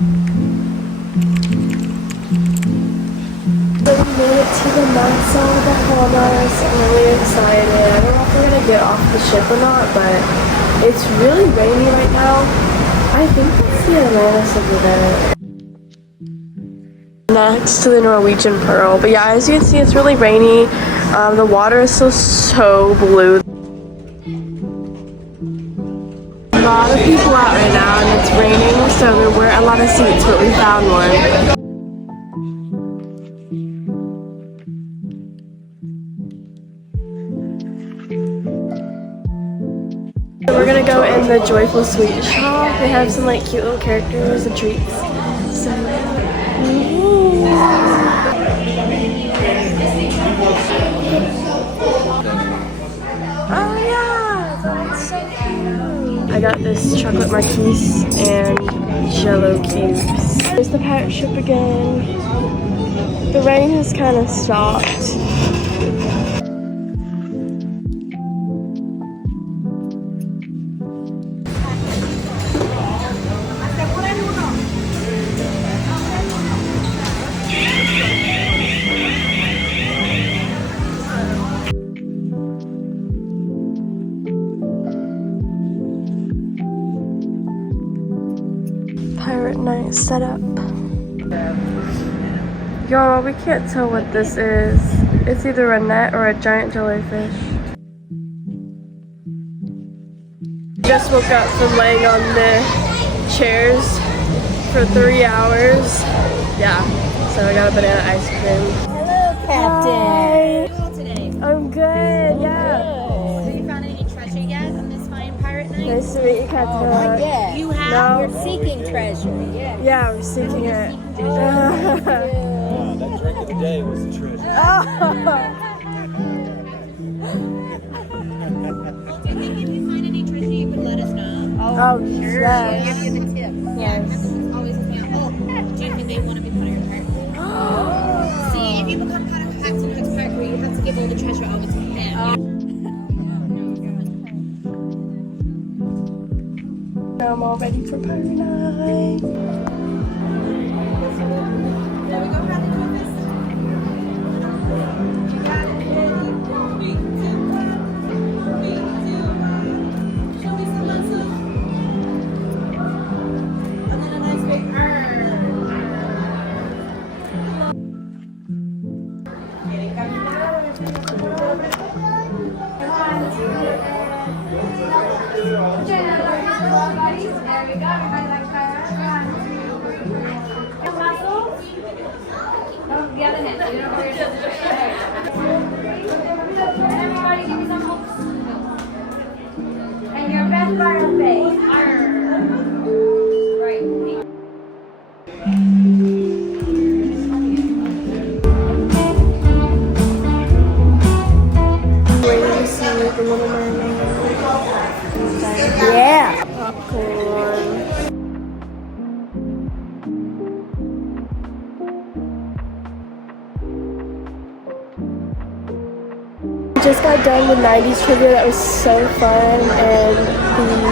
We made it to the Mount of Bahamas. I'm really excited. I don't know if we're gonna get off the ship or not, but it's really rainy right now. I think it's the Atlantis over there. Next to the Norwegian Pearl. But yeah, as you can see, it's really rainy. The water is still so blue. A lot of people out right now and it's raining, so there weren't a lot of seats, but we found one. So we're gonna go in the Joyful Sweet shop. They have some like cute little characters and treats. So oh yeah, that's so cute. I got this chocolate marquise and jello cubes. There's the pirate ship again. The rain has kind of stopped. Pirate night setup. Y'all, we can't tell what this is. It's either a net or a giant jellyfish. Just woke up from laying on the chairs for 3 hours. Yeah, so I got a banana ice cream. Hello, Captain. How are you today? I'm good, yeah. Good. Have you found any treasure yet on this fine pirate night? Nice to meet you, Captain. Oh, not yet. You have? No. You're seeking treasure, yes. Yeah, we're seeking it. That drink of the day was the treasure. Well, do you think if you find any treasure, you would let us know? Oh, Sure. yes. We'll give you the tip. Yeah, remember, always with me. Oh, do you think they want to be part of your party? See, if you become part of Captain Hook's party, you have to give all the treasure over to him. Now I'm all ready for pirate night. There we go, Captain Hook. Show me some muscle. And then a nice big Everybody give me some hopes. And your best part of face. Right. Waiting to see the Little Mermaid. Yeah. Popcorn. We just got done with 90s trivia. That was so fun, and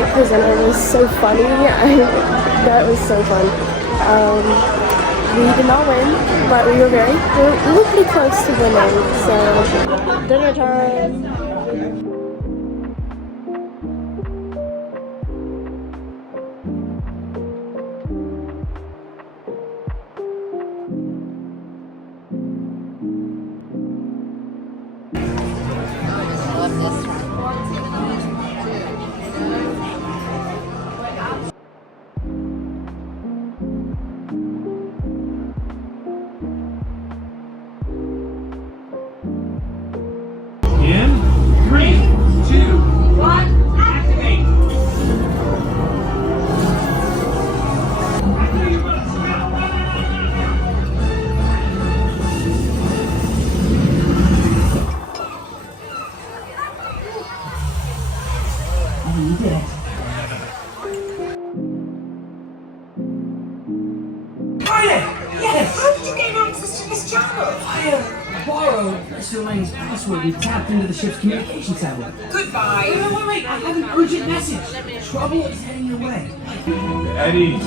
the presenter was so funny. That was so fun. We did not win, but we were pretty close to winning. So dinner time. In 3, 2, 1, activate! You did it. Yes! How did you gain access to this channel? I borrowed Mr. Lang's password and tapped into the ship's communication satellite. Goodbye. Wait, I have an urgent message. Trouble is heading your way. At ease. I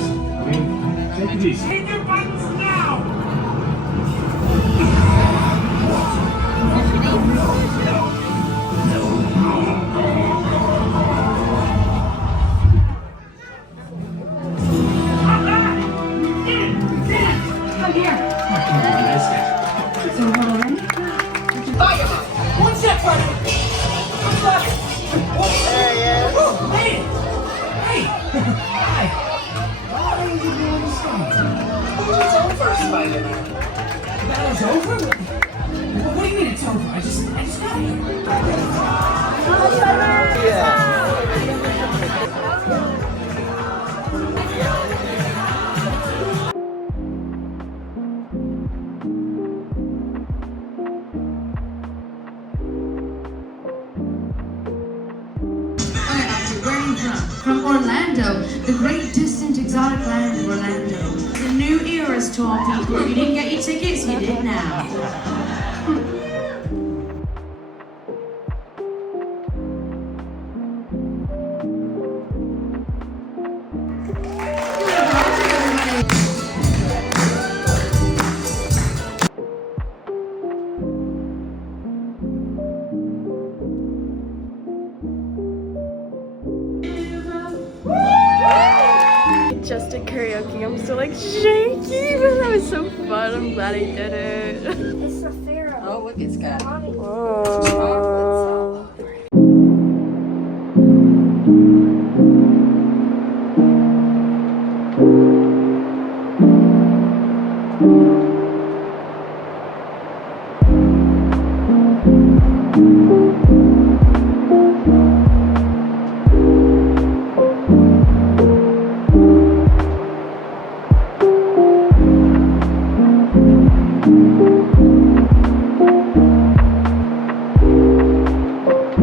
mean, Take it easy. Take your buttons now! One step further. One left. There he is. Oh, hey. Hey. Hi. Why are you doing this? It's over, Spider-Man. That was over? What do you mean it's over? I just got here. From Orlando, the great distant exotic land of Orlando. The new era's tour, people. If you didn't get your tickets, you did now. Just did karaoke. I'm still like shaky, but that was so fun. I'm glad I did it. It's the Pharaoh. Oh, look, it's got Oh.